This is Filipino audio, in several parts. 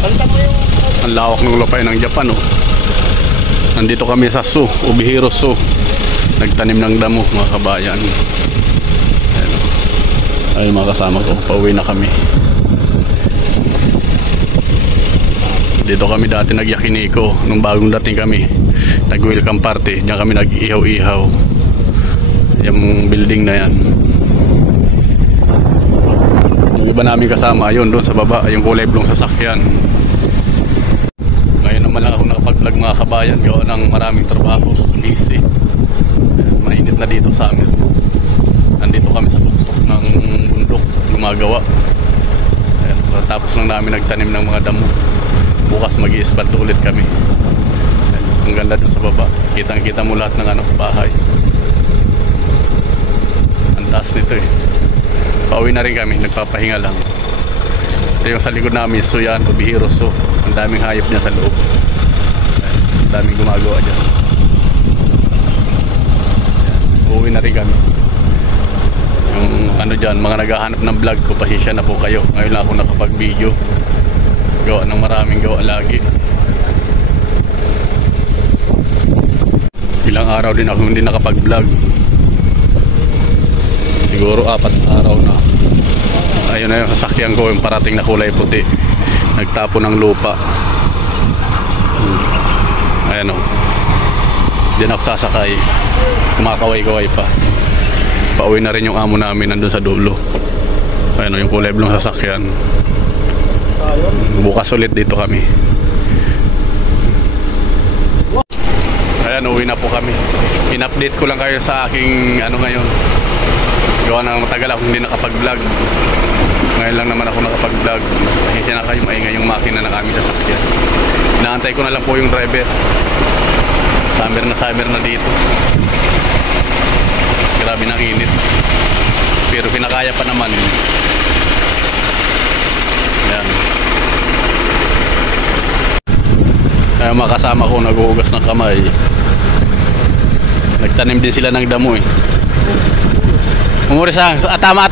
Ang lawak ng lupain ng Japan, oh. Nandito kami sa Su, Ubihiro Su. Nagtanim ng damo, mga kabayan. Ayun, oh. Ayun mga kasama ko, pauwi na kami. Dito kami dati nag-yakiniko nung bagong dating kami. Nag-welcome party, diyan kami nag-ihaw-ihaw. Yung building na yan. Yung iba namin kasama, ayun doon sa baba, yung kulay blong sasakyan. Ngayon naman lang ako nakapag-vlog, mga kabayan, gawa ng maraming trabaho, busy. Mainit na dito sa amin. Nandito kami sa tuktok ng bundok, gumagawa. Ayan, tapos lang namin nagtanim ng mga damo. Bukas mag-i-ispat ulit kami. Ayan, ang ganda dun sa baba, kitang-kita mo lahat ng bahay. Ang taas nito eh. Pauwi na rin kami, nagpapahinga lang. Ito yung sa likod namin, so yan, Ubihiro Su. Ang daming hayop niya sa loob. Ang daming gumagawa dyan. Uuwi na rin kami. Yung dyan, mga naghahanap ng vlog ko, pasensya na po kayo. Ngayon lang ako nakapag-video. Gawa ng maraming gawa lagi. Ilang araw din ako hindi nakapag-vlog. Siguro 4 araw na. Ayun na yung sasakyan ko, yung parating na kulay puti. Nagtapo ng lupa. Ayan o. Diyan ako sasakay. Kumakaway-kaway pa. Pauwi na rin yung amo namin nandun sa dulo. Ayan o, yung kulay blong sasakyan. Bukas ulit dito kami. Ayan, uwi na po kami. In-update ko lang kayo sa aking ngayon. Gawa na matagal ako hindi nakapag-vlog. Ngayon lang naman ako nakapag-vlog. Pasensya na kayo, maingay yung makina ng aming sasakyan. Inaantay ko na lang po yung driver. Summer na dito. Grabe ng init. Pero pinakaya pa naman. Ayan. Kaya makasama ko naghuhugas ng kamay. Nagtanim din sila ng damo eh. Umuri sa tama.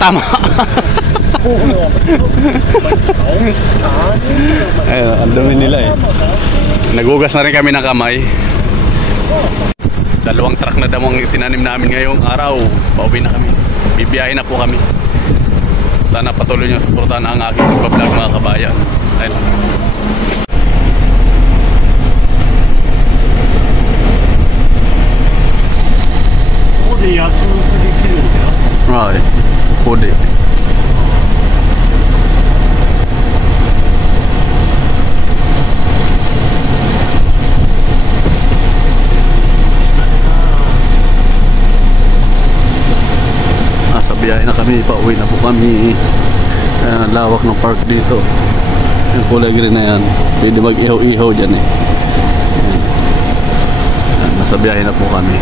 Ayun, ang dumi nila eh. Naghugas na rin kami ng kamay. 2 truck na damo ang tinanim namin ngayong araw. Pauwi na kami. Bibiyahin na po kami. Sana patuloy nyo suportahan ang aking pag-vlog, mga kabayan. Ayun. Right, 4D. Sa biyahe na kami, pauwi na po kami. Lawak ng park dito. Yung kulay green na yan, pwede mag-ihaw-ihaw dyan eh. Nasa biyahe na po kami.